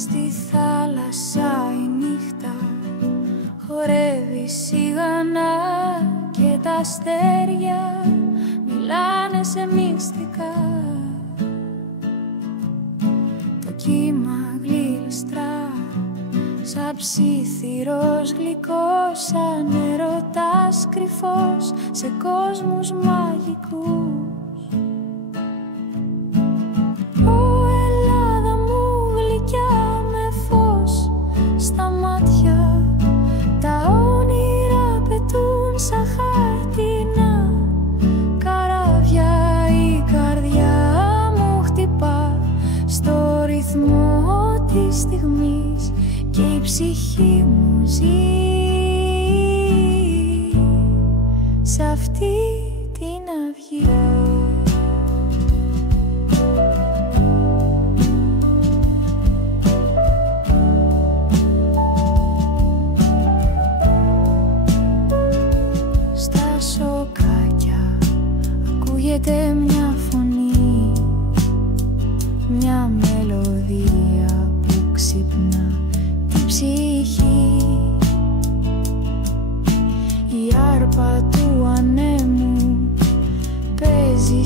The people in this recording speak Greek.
Στη θάλασσα η νύχτα χορεύει σιγανά και τα αστέρια μιλάνε σε μυστικά. Το κύμα γλιστρά σαν ψήθυρος γλυκός, σαν έρωτας κρυφός σε κόσμους μαγικούς. Στα μάτια τα όνειρα πετούν σαν χάρτινα καράβια. Η καρδιά μου χτυπά στο ρυθμό της στιγμής και η ψυχή μου ζει σε αυτή την αυγή. Ακούγεται μια φωνή, μια μελωδία που ξυπνά την ψυχή. Η άρπα του ανέμου παίζει